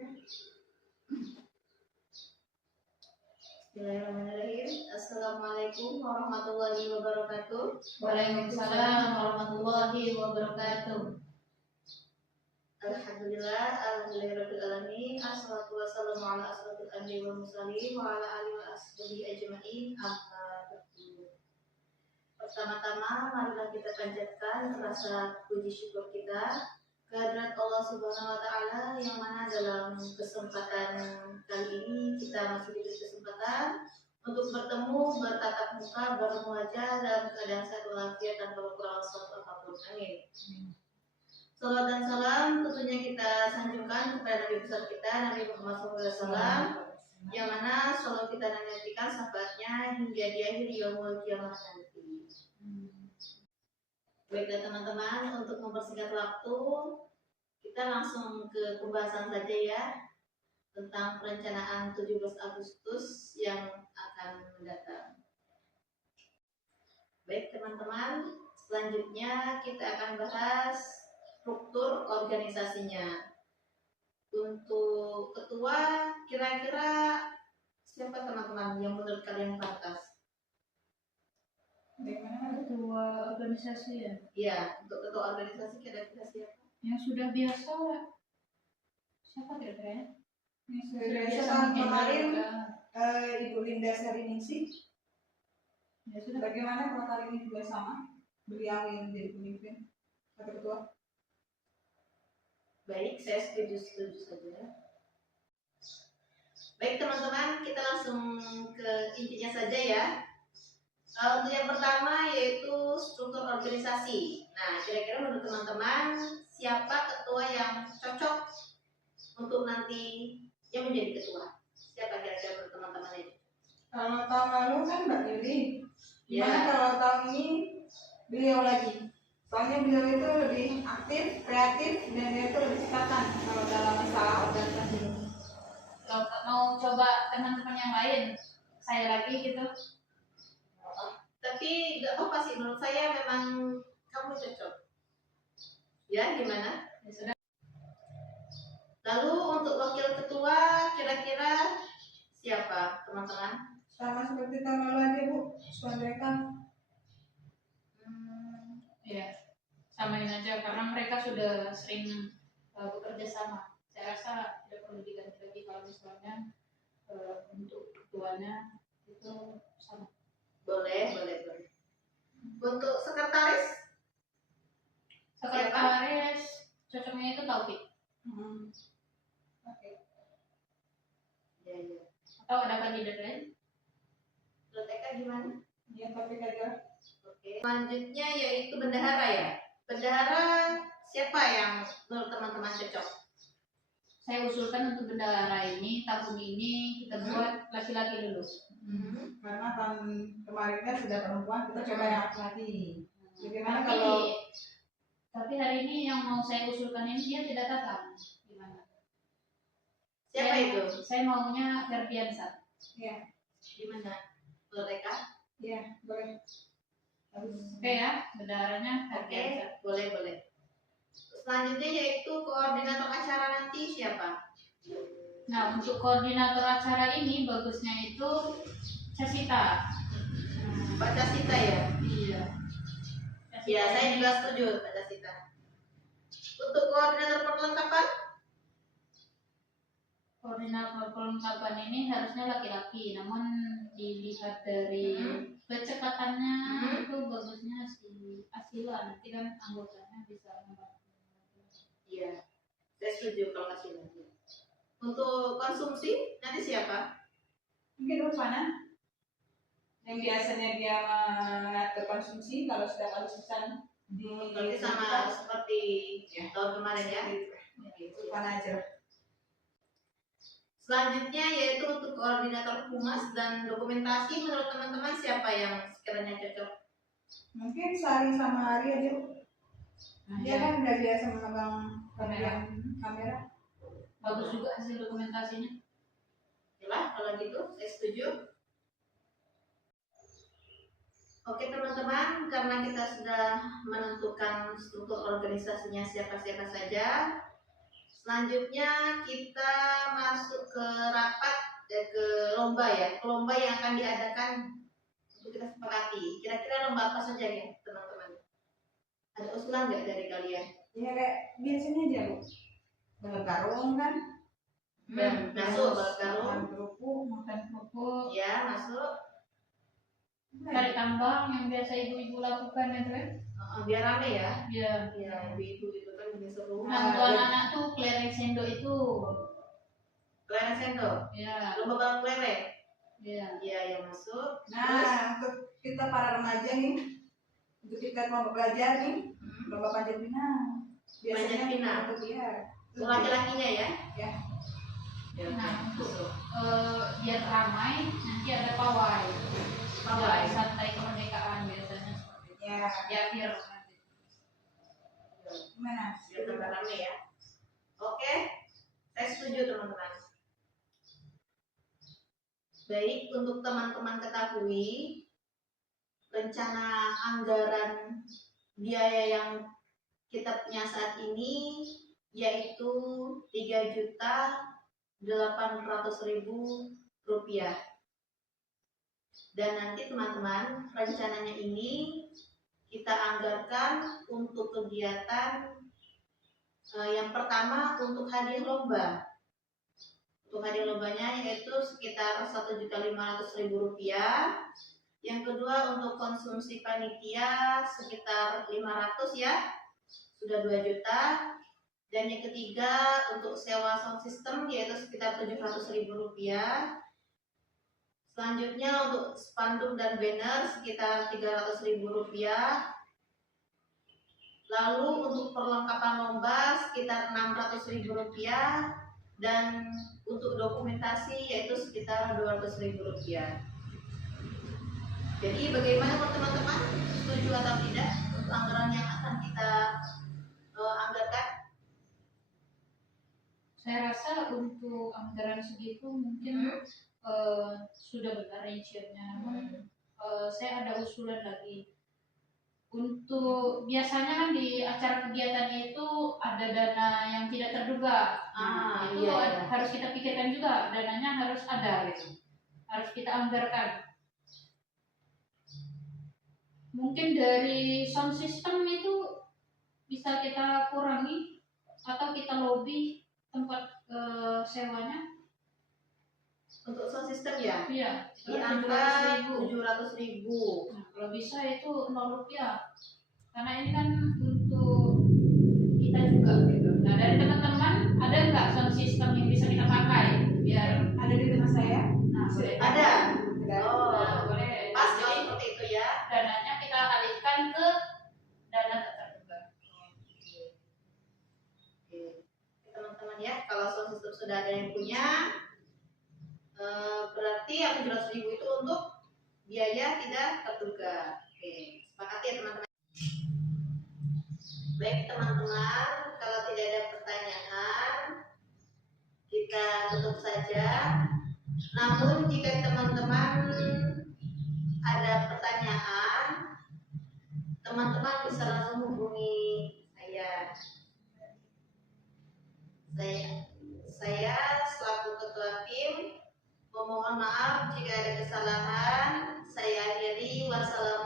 Bismillahirrahmanirrahim. Assalamualaikum warahmatullahi wabarakatuh. Waalaikumsalam warahmatullahi wabarakatuh. Alhamdulillah, alhamdulillahirabbil alamin. Assalatu wassalamu ala asrofil anbiya'i wal mursalin wa ala alihi wa ashabihi ajma'in. Amma ba'du. Pertama-tama marilah kita panjatkan rasa puji syukur kita kehadirat Allah Subhanahu wa taala yang mana dalam kesempatan kali ini kita masih diberi kesempatan untuk bertemu, bertatap muka, bermuajah dalam keadaan sehat walafiat tanpa kekurangan suatu apapun. Amin. Salawat dan salam tentunya kita sanjungkan kepada Nabi besar kita Nabi Muhammad SAW yang mana selalu kita nantikan syafaatnya hingga di akhir yaumul kiamah nanti. Baiklah teman-teman, untuk mempersingkat waktu kita langsung ke pembahasan saja ya tentang perencanaan 17 Agustus yang akan mendatang. Baik teman-teman, selanjutnya kita akan bahas struktur organisasinya. Untuk ketua, kira-kira siapa teman-teman yang menurut kalian pantas? Bagaimana ketua organisasi ya? Iya, untuk ketua organisasi kira-kira siapa? Yang sudah biasa, siapa kira-kira? Yang sudah biasa tahun kemarin Ibu Linda Sariningsih. Ya sudah. Bagaimana kalau kali ini juga sama? Beliau yang jadi pemimpin atau ketua? Baik, saya setuju saja. Baik teman-teman, kita langsung ke intinya saja ya. Untuk yang pertama yaitu struktur organisasi. Nah, kira-kira menurut teman-teman siapa ketua yang cocok untuk nanti yang menjadi ketua? Siapa kira-kira menurut teman-teman ini? Kalau tahun lalu kan Mbak Yuli. Ya. Gimana kalau tahun ini beliau lagi? Soalnya beliau itu lebih aktif, kreatif, dan dia itu lebih cekatan kalau dalam masalah organisasi. Kalau mau coba teman-teman yang lain, saya lagi gitu. Tapi nggak apa sih, menurut saya memang kamu cocok. Ya, gimana? Ya sudah. Lalu untuk wakil ketua kira-kira siapa teman-teman? Sama seperti tahun lalu aja Bu, suami mereka. Ya, samain aja karena mereka sudah sering bekerja sama. Saya rasa tidak perlu diganti lagi kalau misalnya untuk ketuanya itu sama. Boleh. Untuk sekretaris cocoknya itu Taufik. Oke. Ya. Atau ada kandidat lain? Menurut Eka gimana? Dia Taufik aja. Oke. Selanjutnya yaitu bendahara ya. Bendahara siapa yang menurut teman-teman cocok? Saya usulkan untuk bendahara ini tahun ini kita buat laki-laki dulu. Karena tahun kemarin kan sudah perempuan, kita coba yang laki-laki. Bagaimana kalau Tapi hari ini yang mau saya usulkan ini dia tidak datang. Gimana? Siapa itu? Saya maunya Ferdiansa. ya, Gimana? Menurut Eka? ya boleh. Oke ya, bendaharanya Oke, Ferdiansa. boleh. Selanjutnya yaitu koordinator acara nanti siapa? Nah, untuk koordinator acara ini bagusnya itu Casita. Mbak Casita ya? Iya. Ya, saya juga setuju Mbak Casita. Untuk koordinator perlengkapan? Koordinator perlengkapan ini harusnya laki-laki, namun dilihat dari kecepatannya itu bagusnya si Asila, nanti kan anggotanya bisa membantu. Iya, saya setuju kalau Asila. Untuk konsumsi nanti siapa? Mungkin Rufana yang biasanya dia mengatur konsumsi kalau sudah kehabisan Berarti sama seperti tahun kemarin ya? Rufana aja. Selanjutnya yaitu untuk koordinator humas dan dokumentasi, menurut teman-teman siapa yang sekiranya cocok? Mungkin Sari sama Ari aja. Dia kan udah biasa memegang kamera. Bagus juga hasil dokumentasinya. Yalah, kalau gitu saya setuju. Oke teman-teman, karena kita sudah menentukan struktur organisasinya siapa-siapa saja, selanjutnya kita ke rapat ke lomba ya, ke lomba yang akan diadakan untuk kita sepakati. Kira-kira lomba apa saja ya teman-teman? Ada usulan nggak dari kalian? Ya kayak biasanya aja Bu. Balap karung kan? Masuk balap karung. Makan kerupuk. Makan kerupuk, Ya, masuk. tarik tambang yang biasa ibu-ibu lakukan itu kan. Biar rame ya. Ya, Ya, ibu-ibu itu kan lebih seru. nah untuk anak-anak tuh kelereng sendok itu. Kelereng sendok. Ya, Lomba balap kelereng. ya. Iya, yang masuk. Nah, untuk kita para remaja nih, untuk kita mau belajar nih, lomba panjat pinang. Panjat pinang. Untuk dia. Untuk laki-lakinya ya. Ya. Ya, Nah, masuk. biar ramai nanti ada pawai. Pawai santai kemerdekaan biasanya seperti itu. Ya. Di akhir nanti. Gimana? Biar tambah rame ya. Oke, saya setuju teman-teman. Baik, untuk teman-teman ketahui rencana anggaran biaya yang kita punya saat ini yaitu Rp3.800.000. Dan nanti teman-teman, rencananya ini kita anggarkan untuk kegiatan yang pertama untuk hadiah lomba. Untuk hadiah lombanya yaitu sekitar Rp1.500.000. Yang kedua untuk konsumsi panitia sekitar 500 ya, sudah 2 juta. Dan yang ketiga untuk sewa sound system yaitu sekitar Rp700.000. Selanjutnya untuk spanduk dan banner sekitar Rp300.000. Lalu untuk perlengkapan lomba sekitar Rp600.000 dan untuk dokumentasi yaitu sekitar Rp200.000. Jadi bagaimana teman-teman, setuju atau tidak untuk anggaran yang akan kita anggarkan? Saya rasa untuk anggaran segitu mungkin sudah benar rinciannya. Saya ada usulan lagi. Untuk biasanya kan di acara kegiatan itu ada dana yang tidak terduga. Itu Iya. harus kita pikirkan juga, dananya harus ada gitu. Harus kita anggarkan. Mungkin dari sound system itu bisa kita kurangi atau kita lobby tempat sewanya. Untuk sound system ya? Iya, Di angka 700.000. Nah, kalau bisa itu Rp0. Karena ini kan untuk kita juga gitu. Nah, dari teman-teman ada nggak sound system yang bisa kita pakai? Biar Ada di rumah saya. nah, boleh. Ada. Nah, Oh, boleh. pas Jadi kalau seperti itu ya. dananya kita alihkan ke dana tak terduga. Oke. Teman-teman ya, kalau sound system sudah ada yang punya, berarti yang 700.000 itu untuk biaya tidak terduga. Oke, sepakat ya teman-teman. Baik teman-teman, kalau tidak ada pertanyaan, kita tutup saja. Namun jika teman-teman ada pertanyaan, teman-teman bisa langsung hubungi saya. Saya selaku ketua tim memohon maaf jika ada kesalahan. Saya akhiri. Wassalamualaikum